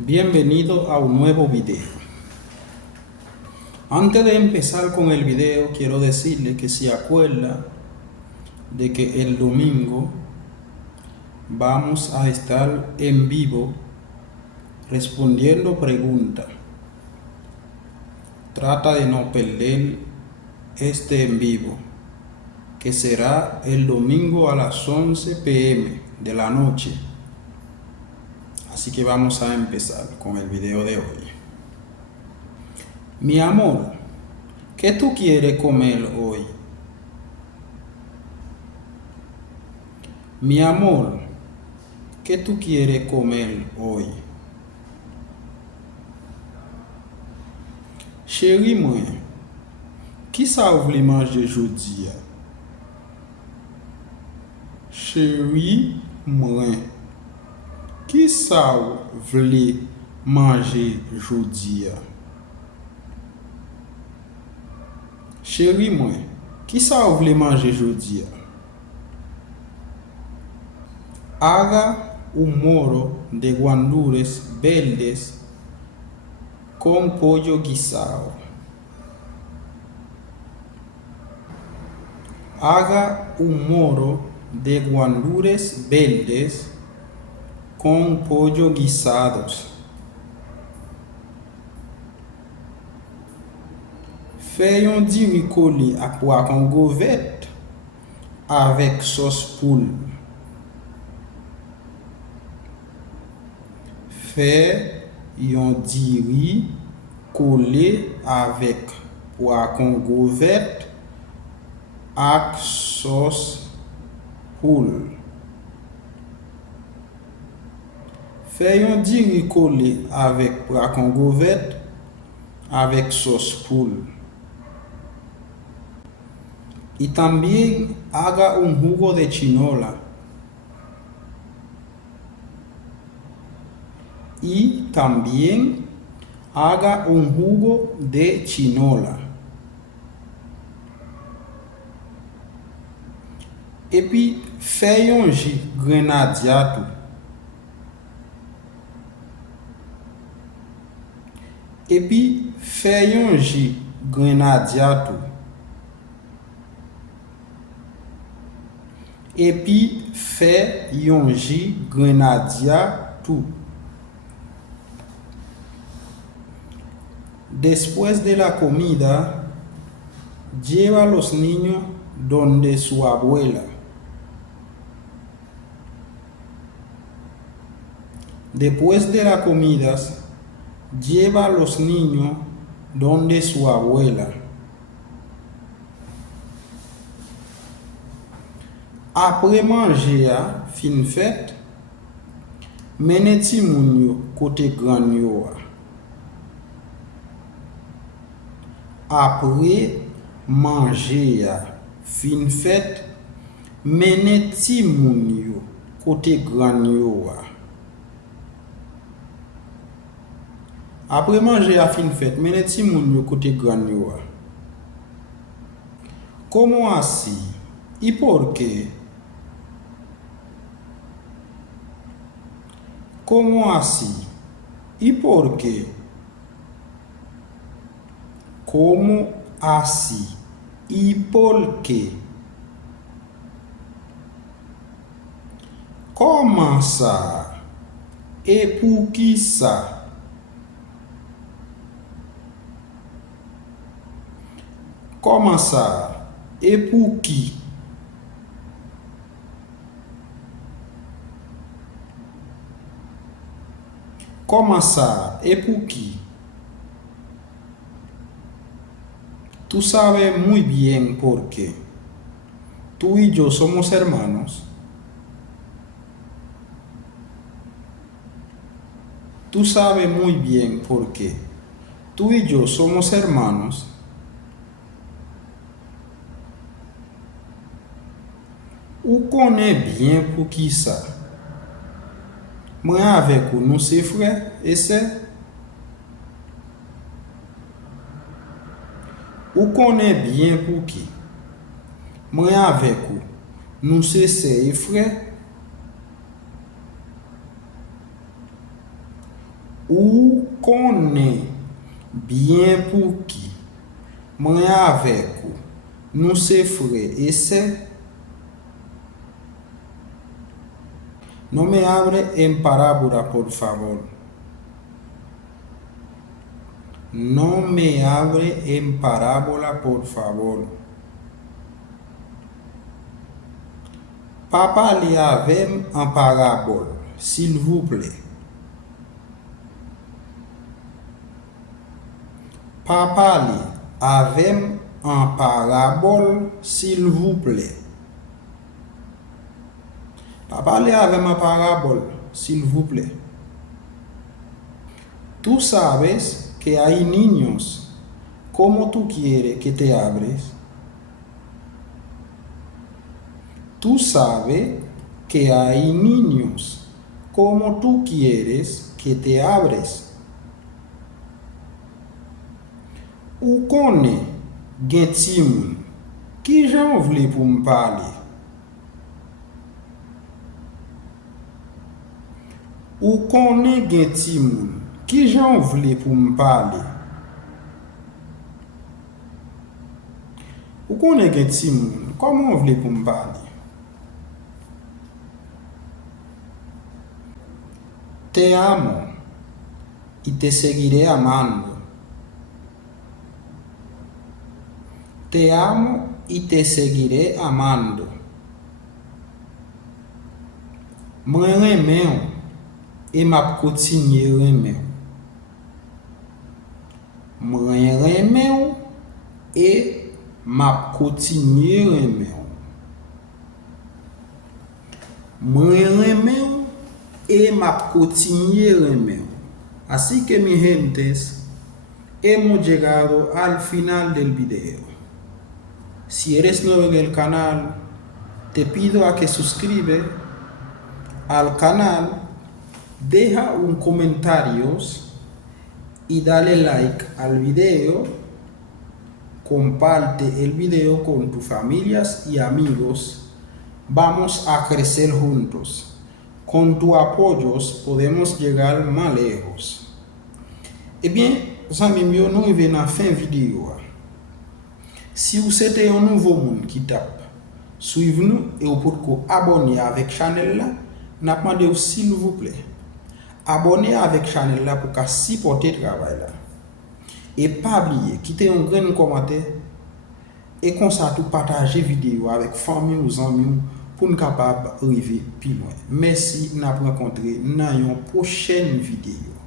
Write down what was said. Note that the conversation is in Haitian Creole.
Bienvenido a un nuevo video. Antes de empezar con el video, quiero decirle que se acuerda de que el domingo vamos a estar en vivo respondiendo preguntas. Trata de no perder este en vivo, que será el domingo a las 11 p.m. de la noche. Así que vamos a empezar con el video de hoy. Mi amor, ¿qué tú quieres comer hoy? Mi amor, ¿qué tú quieres comer hoy? Chérie moi, qui ça voulait manger aujourd'hui? Chérie moi, qui ça voulait manger aujourd'hui? Chérie moi, qui ça voulait manger aujourd'hui? Haga un moro de guandules verdes con pollo guisado. Haga un moro de guandules verdes con pollo guisados. Fais un demi-colis à pois con gouvette avec sauce poule. Fais un diri collé avec pois con gouvette avec sauce poule. Fais un diri collé avec pois con gouvette avec sauce poule. Y también haga un jugo de chinola. Y también haga un jugo de chinola. Et puis, fais un jus grenadier. Et puis, fais un jus grenadier. Et puis, fais un jus grenadier tout. Después de la comida, lleva a los niños donde su abuela. Después de la comida, lleva a los niños donde su abuela. Après manger fin fête, mene ti moun yo kote gran yo. Après manger fin fête, mene ti moun yo kote gran yo. Après manger fin fête, mene ti moun yo kote gran yo. Como así? ¿Y por qué? ¿Cómo así? ¿Y por qué? ¿Cómo así? ¿Y por qué? Comment ça? Et pour qui ça? Comment ça? Et pour qui? Comment ça? Et pour qui? Tú sabes muy bien por qué. Tú y yo somos hermanos. Tú sabes muy bien por qué. Tú y yo somos hermanos. Ou connaît bien pour qui ça? Moi avec ou nous c'est frère et c'est. Ou connaît bien pour qui? Moi avec ou nous c'est frère. ou connaît bien pour qui moi avec vous nous c'est frère et c'est no me abre en parábola por favor. No me abre en parábola por favor. Papa li avec en parabole, s'il vous plaît. Papa li avec en parabole, s'il vous plaît. Papa li avec en parabole, s'il vous plaît. Tú sabes que hay niños. ¿Cómo tú quieres que te abres? Tú sabes que hay niños. ¿Cómo tú quieres que te abres? Ou connaît gen ti moun ki jan vle pou m pale? Ou connaît gen ti moun ki jan vle pou m pale? Ou connaît gen ti moun comment vle pou m pale? Te amo y te seguiré amando. Te amo y te seguiré amando. Mwen reme ou et m'a continuer reme ou. Mwen reme ou et m'a continuer reme ou. Mwen reme ou et m'a continuer reme ou. Así que mi gentes, hemos llegado al final del video. Si eres nuevo en el canal, te pido a que suscribes al canal, deja un comentario y dale like al video, comparte el video con tus familias y amigos. Vamos a crecer juntos. Con tus apoyos podemos llegar más lejos. Eh bien, amis, nous arrivons à la fin de la vidéo. Si vous êtes un nouveau monde qui tape, suivez-nous et vous pouvez vous abonner avec la chaîne. Nous demandons s'il vous plaît, abonnez avec la chaîne pour supporter le travail. Et pas oublier, quittez un grand commentaire et comme ça, partager la vidéo avec famille ou amis pour nous capables d'arriver plus loin. Merci, nous nous rencontrons dans une prochaine vidéo.